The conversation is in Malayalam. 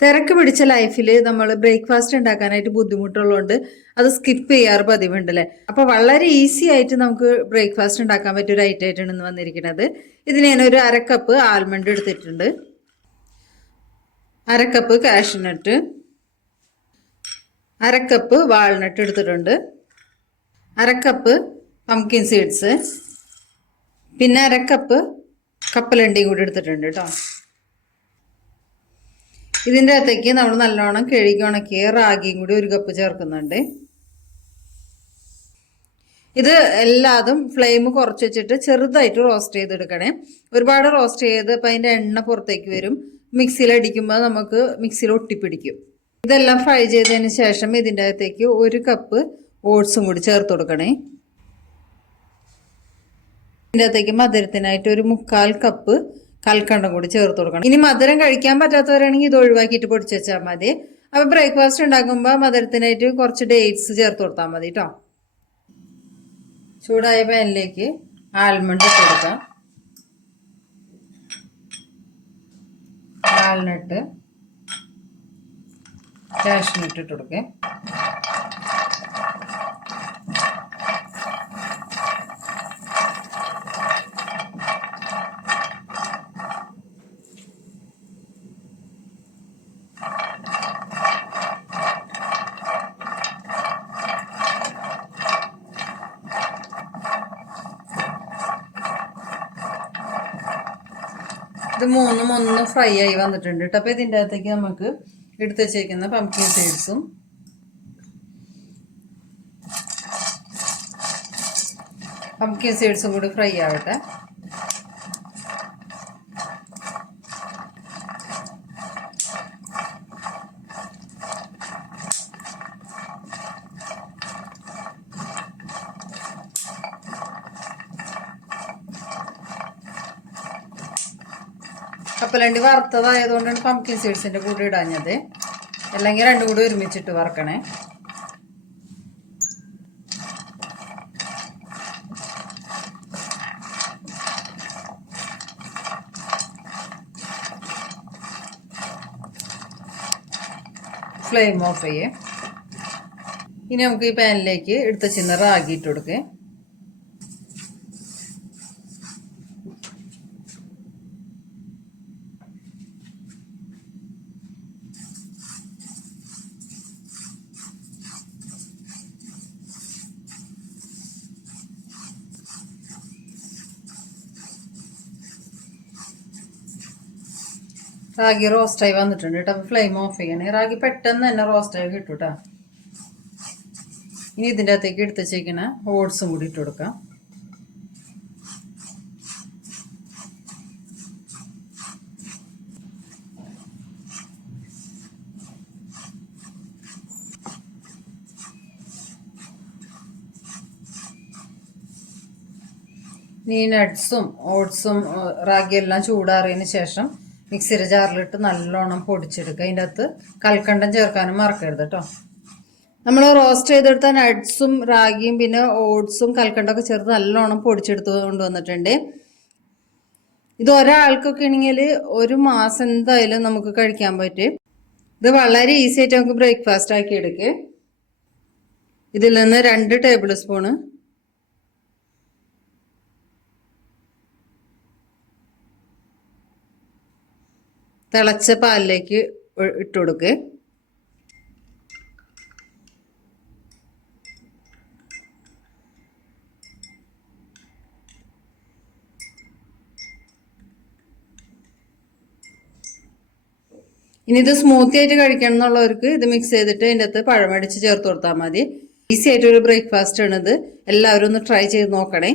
തിരക്ക് പിടിച്ച ലൈഫിൽ നമ്മൾ ബ്രേക്ക്ഫാസ്റ്റ് ഉണ്ടാക്കാനായിട്ട് ബുദ്ധിമുട്ടുള്ളതുകൊണ്ട് അത് സ്കിപ്പ് ചെയ്യാറ് പതിവുണ്ട് അല്ലേ. അപ്പൊ വളരെ ഈസി ആയിട്ട് നമുക്ക് ബ്രേക്ക്ഫാസ്റ്റ് ഉണ്ടാക്കാൻ പറ്റിയ ഒരു ഐറ്റം ആയിട്ടാണ് ഇന്ന് വന്നിരിക്കുന്നത്. ഇതിന് ഞാൻ ഒരു 1/2 കപ്പ് ആൽമണ്ട് എടുത്തിട്ടുണ്ട്, 1/2 കപ്പ് കാഷ്യൂനട്ട്, 1/2 കപ്പ് വാൾനട്ട് എടുത്തിട്ടുണ്ട്, 1/2 കപ്പ് പംകിൻ സീഡ്സ്, പിന്നെ 1/2 കപ്പ് കപ്പലണ്ടിയും കൂടി എടുത്തിട്ടുണ്ട് കേട്ടോ. ഇതിൻ്റെ അകത്തേക്ക് നമ്മൾ നല്ലോണം കഴുകി ഉണക്കിയ റാഗിയും കൂടി 1 കപ്പ് ചേർക്കുന്നുണ്ട്. ഇത് എല്ലാതും ഫ്ലെയിം കുറച്ച് വെച്ചിട്ട് ചെറുതായിട്ട് റോസ്റ്റ് ചെയ്തെടുക്കണേ. ഒരുപാട് റോസ്റ്റ് ചെയ്ത് അപ്പം അതിൻ്റെ എണ്ണ പുറത്തേക്ക് വരും. മിക്സിയിൽ അടിക്കുമ്പോൾ നമുക്ക് മിക്സിയിൽ ഒട്ടിപ്പിടിക്കും. ഇതെല്ലാം ഫ്രൈ ചെയ്തതിന് ശേഷം ഇതിൻ്റെ അകത്തേക്ക് 1 കപ്പ് ഓട്സും കൂടി ചേർത്ത് കൊടുക്കണേ. ഇതിൻ്റെ അകത്തേക്ക് മധുരത്തിനായിട്ട് 1/4 കപ്പ് കൽക്കണ്ടം കൂടി ചേർത്ത് കൊടുക്കണം. ഇനി മധുരം കഴിക്കാൻ പറ്റാത്തവരാണെങ്കിൽ ഇത് ഒഴിവാക്കിയിട്ട് പൊടിച്ച് വെച്ചാൽ മതി. അപ്പം ബ്രേക്ക്ഫാസ്റ്റ് ഉണ്ടാക്കുമ്പോൾ മധുരത്തിനായിട്ട് കുറച്ച് ഡേറ്റ്സ് ചേർത്ത് കൊടുത്താൽ മതി കേട്ടോ. ചൂടായ പാനിലേക്ക് ആൽമണ്ട് ഇട്ട് കൊടുക്കാം, വാൽനട്ട്, കാഷ്യൂനട്ട് ഇട്ട് കൊടുക്കാം. ഇത് മൂന്നും ഒന്ന് ഫ്രൈ ആയി വന്നിട്ടുണ്ട് കേട്ടോ. അപ്പോൾ ഇതിൻ്റെ അകത്തേക്ക് നമുക്ക് എടുത്ത് വെച്ചേക്കുന്ന പംകിൻ സീഡ്സും കൂടി ഫ്രൈ ആവട്ടെ. കപ്പലണ്ടി വറുത്തതായതുകൊണ്ടാണ് പംകിൻ സീഡ്സിൻ്റെ കൂടെ ഇടാഞ്ഞത്, അല്ലെങ്കിൽ രണ്ടും കൂടി ഒരുമിച്ചിട്ട് വറക്കണേ. ഫ്ലെയിം ഓഫ് ചെയ്യേ. ഇനി നമുക്ക് ഈ പാനിലേക്ക് എടുത്ത് വെച്ചിരുന്ന റാഗി ഇട്ട് കൊടുക്കേ. റാഗി റോസ്റ്റായി വന്നിട്ടുണ്ട് കേട്ടോ. അപ്പോൾ ഫ്ലെയിം ഓഫ് ചെയ്യണേ. റാഗി പെട്ടെന്ന് തന്നെ റോസ്റ്റായി കിട്ടും കേട്ടോ. ഇനി ഇതിൻ്റെ അകത്തേക്ക് എടുത്ത് വെച്ചേക്കണ ഓട്സും കൂടി ഇട്ട് കൊടുക്കാം. ഈ നട്ട്സും ഓട്സും റാഗിയെല്ലാം ചൂടാറിയതിന് ശേഷം മിക്സിയുടെ ജാറിലിട്ട് നല്ലോണം പൊടിച്ചെടുക്കുക. അതിൻ്റെ അകത്ത് കൽക്കണ്ടം ചേർക്കാനും മറക്കരുത് കേട്ടോ. നമ്മൾ റോസ്റ്റ് ചെയ്തെടുത്ത നട്ട്സും റാഗിയും പിന്നെ ഓട്സും കൽക്കണ്ടമൊക്കെ ചേർത്ത് നല്ലോണം പൊടിച്ചെടുത്ത് കൊണ്ടുവന്നിട്ടുണ്ട്. ഇത് ഒരാൾക്കൊക്കെ ആണെങ്കിൽ 1 മാസം എന്തായാലും നമുക്ക് കഴിക്കാൻ പറ്റും. ഇത് വളരെ ഈസി ആയിട്ട് നമുക്ക് ബ്രേക്ക്ഫാസ്റ്റ് ആക്കി എടുക്കുക. ഇതിൽ നിന്ന് 2 ടേബിൾ സ്പൂണ് തിളച്ച പാലിലേക്ക് ഇട്ട് കൊടുക്കുക. ഇനി ഇത് സ്മൂത്തി ആയിട്ട് കഴിക്കണം എന്നുള്ളവർക്ക് ഇത് മിക്സ് ചെയ്തിട്ട് അതിൻ്റെ അകത്ത് പഴമടിച്ച് ചേർത്ത് കൊടുത്താൽ മതി. ഈസി ആയിട്ടൊരു ബ്രേക്ക്ഫാസ്റ്റ് ആണിത്. എല്ലാവരും ഒന്ന് ട്രൈ ചെയ്ത് നോക്കണേ.